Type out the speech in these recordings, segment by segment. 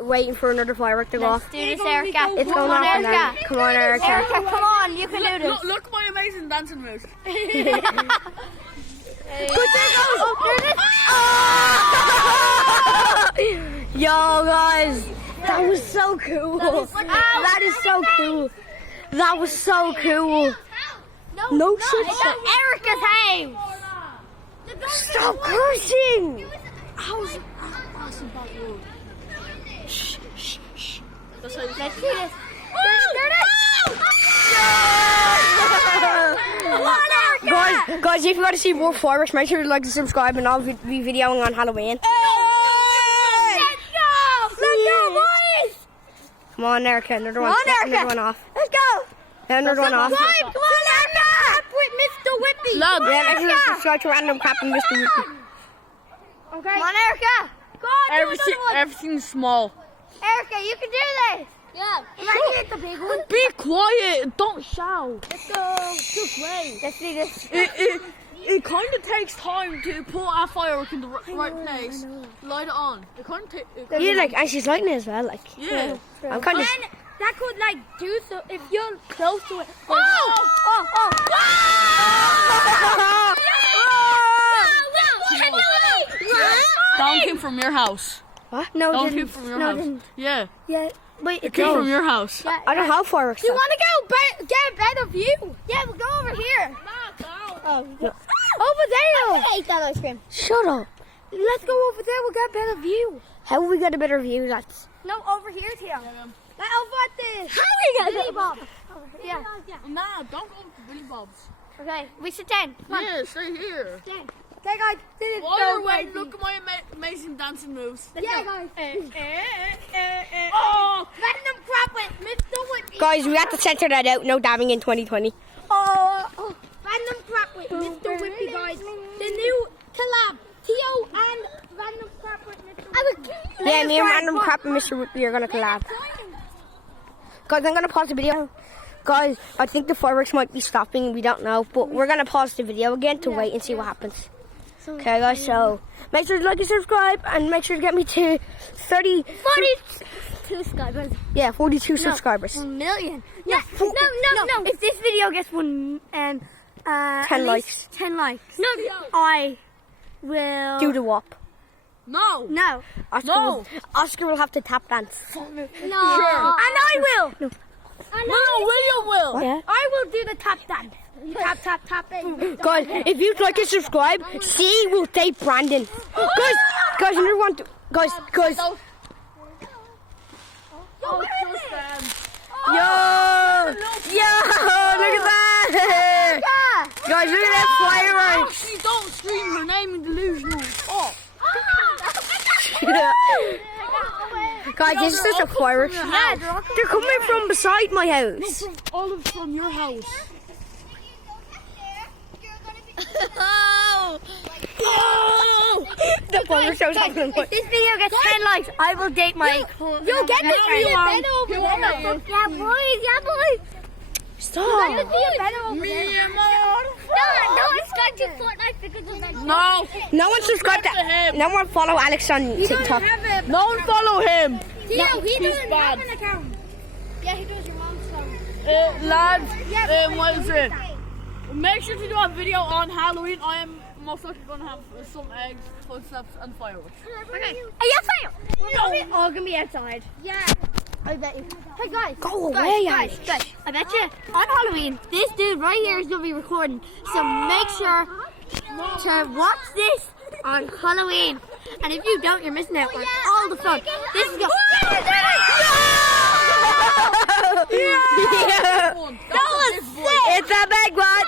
Waiting for another firework to go off. Let's do this, Erica. It's going off now. Come on, Erica. Erica, come on, you can do this. Look at my amazing dancing moves. Yo, guys, that was so cool. That is so cool. That was so cool. No shit. It's Erica's house. Stop cursing. Let's do this. Guys, if you want to see more fireworks, make sure to like and subscribe, and I'll be videoing on Halloween. Let's go, boys. Come on, Erica, another one. Come on, Erica. Another one off. Let's go. Another one off. Come on, Erica. With Mr. Whippy. Love. Yeah, make sure to subscribe to Random Crap and Mr. Whippy. Okay. Come on, Erica. Go on, Everything's small. Erica, you can do this. Yeah. Right here, the big one. Be quiet. Don't shout. Let's go. Just wait. Let's do this. It kind of takes time to put our firework in the right place. Light it on. It kind of takes. Yeah, like, and she's lighting it as well. Like, Yeah. I'm kind of. That could like do so if you're close to it. Oh! Down came from your house. What? No, Down it came didn't. from your No, it house. didn't. Yeah. Yeah. Wait, It came from your house. Yeah, I don't have fireworks. You want to go get a better view? Yeah, we'll go over here. No. Over there. I hate that ice cream. Shut up. Let's go over there. We'll get a better view. How will we get a better view? That's. No, over here, Tia. Like over at the. How are we gonna Bob? Yeah. Nah, don't go to Billy Bob's. Okay, we sit down. Come on. Yeah, stay here. Stand. Okay, guys. This is While so you're waiting, crazy. look at my amazing dancing moves. Yeah, guys. Oh! Random crap with Mr. Whippy. Guys, we have to censor that out. No dabbing in 2020. Random crap with Mr. Whippy, guys. The new collab. Tio and Random crap with Mr. Whippy. Yeah, me and Random Crap and Mr. Whippy are gonna collab. Guys, I'm gonna pause the video. Guys, I think the fireworks might be stopping. We don't know, but we're gonna pause the video again to wait and see what happens. Okay, guys. So make sure to like and subscribe, and make sure to get me to 42 subscribers. Yeah, 42 subscribers. 1 million. No. If this video gets 10 likes. 10 likes. No. I will Do the WAP. No! No. Oscar will have to tap dance. No. Sure. And I will. No, William will. Yeah. I will do the tap dance. Tap it. Guys, if you'd like to subscribe, see we'll date Brandon. Guys, another one. Guys. Oh, Yo, look at that. Guys, look at that fireworks. Actually, don't scream her name in delusional. Oh. Guys, this is just a fireworks. They're coming from beside my house. From your house. The fireworks are happening. If this video gets 10 likes, I will date my. You'll get this video better over there. Yeah, boys. Stop. This video better over there. No, it's got to Fortnite because of that. No. No one subscribe to him. No one follow Alex on TikTok. No one follow him. Theo, he doesn't bad. have an account. Yeah, he does your mom's phone. Lads, what is it? Make sure to do a video on Halloween. I am most likely going to have some eggs, footsteps, and fireworks. Okay. Yes, fire. We're all gonna be outside. Yeah. I bet you. Hey guys. Go away, guys. I bet you on Halloween, this dude right here is gonna be recording. So make sure to watch this on Halloween. And if you don't, you're missing out on all the fun. This is go. That was sick. It's a big one.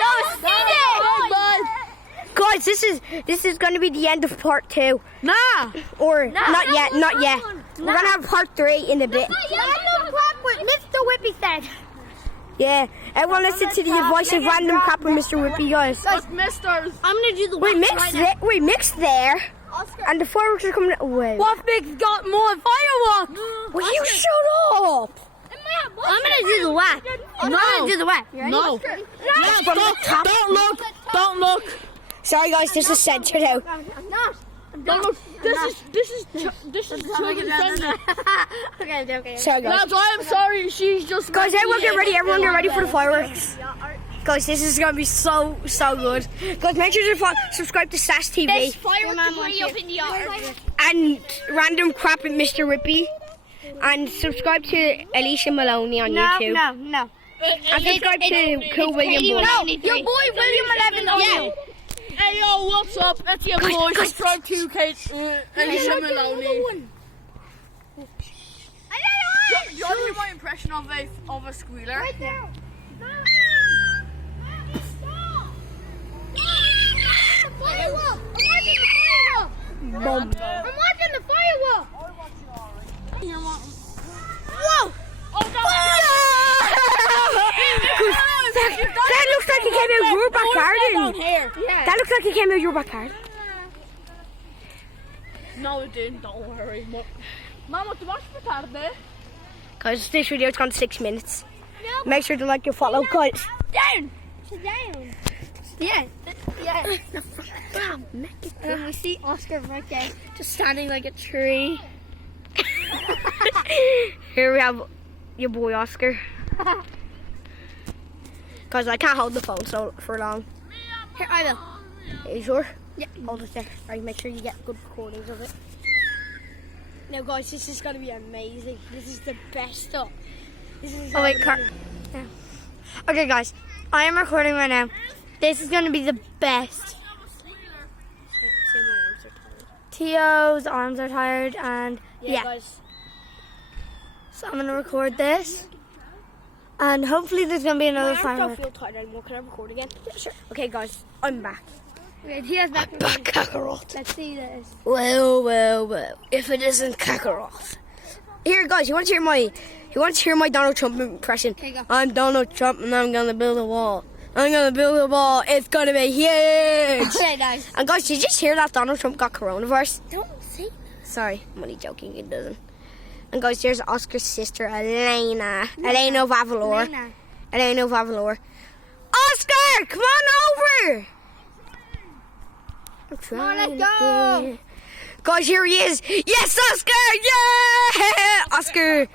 Guys, this is going to be the end of part 2. Nah. Or not yet. We're going to have part 3 in a bit. Random crap with Mr. Whippy said. Yeah, everyone listen to the voice of Random Crap with Mr. Whippy, guys. Misters. I'm gonna do the We mixed there, and the fireworks are coming away. What big got more fireworks? Will you shut up? I'm gonna do the whack. I'm gonna do the whack. No. From the top. Don't look. Sorry, guys, this is censored out. I'm not. No, look, this is children friendly. Okay. Sorry, guys. Lads, I am sorry. She's just. Guys, everyone get ready. Everyone get ready for the fireworks. Guys, this is gonna be so good. Guys, make sure to subscribe to Sass TV There's fireworks way up in the yard. and Random Crap with Mr. Whippy, and subscribe to Alicia Maloney on YouTube. No. And subscribe to Cool William Boy. No, your boy William 11. Yeah. Hey yo, what's up? It's your boy. Subscribe to Alicia Maloney. Do you want to hear my impression of a squealer? Right there. Firework! I'm watching the firework! Whoa! That looks like he came out your backyard. Yeah. That looks like he came out your backyard. No, it didn't. Don't worry. Mama, tu vas ficar there? Guys, this video is gone 6 minutes. Make sure to like and follow, guys. Down! Sit down. Yeah. And we see Oscar right there, just standing like a tree. Here we have your boy Oscar. Guys, I can't hold the phone for long. Here, I will. Are you sure? Yeah. Hold it there. Right, make sure you get good recordings of it. Now, guys, this is going to be amazing. This is the best stuff. This is Oh, wait, yeah. Okay, guys, I am recording right now. This is going to be the best. Tio's arms are tired, and yeah. Guys. So I'm going to record this. And hopefully there's going to be another My arms don't firework. feel tired anymore. Can I record again? Yeah, sure. Okay, guys, I'm back. Okay, Tio's back. Back, Kakarot. Let's see this. Well. If it isn't Kakarot. Here, guys, you want to hear my Donald Trump impression? Okay, go. I'm Donald Trump, and I'm gonna build a wall. I'm gonna build a wall. It's gonna be huge. Okay, guys. And guys, did you just hear that Donald Trump got coronavirus? Don't say that. Sorry, I'm only joking. It doesn't. And guys, there's Oscar's sister, Elena of Avalor. Elena of Avalor. Oscar, come on over. I'm trying let's to go. get- Guys, here he is. Yes, Oscar. Yeah, Oscar.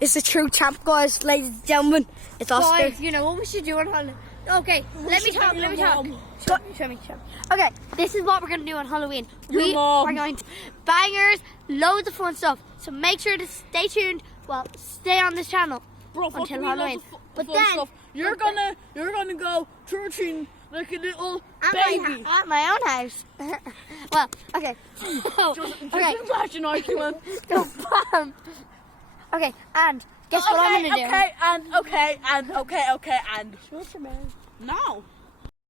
It's a true champ, guys, ladies and gentlemen. It's Oscar. Guys, you know what we should do on Halloween? Okay, let me talk. Show me. Okay, this is what we're going to do on Halloween. We are going to bangers, loads of fun stuff. So make sure to stay tuned. Well, stay on this channel until Halloween. But then you're gonna go trick-or-treating like a little baby. At my own house. Well, okay. Okay. Imagine argument. Okay, and guess what I'm gonna do? Okay, and. Shut your mouth. No.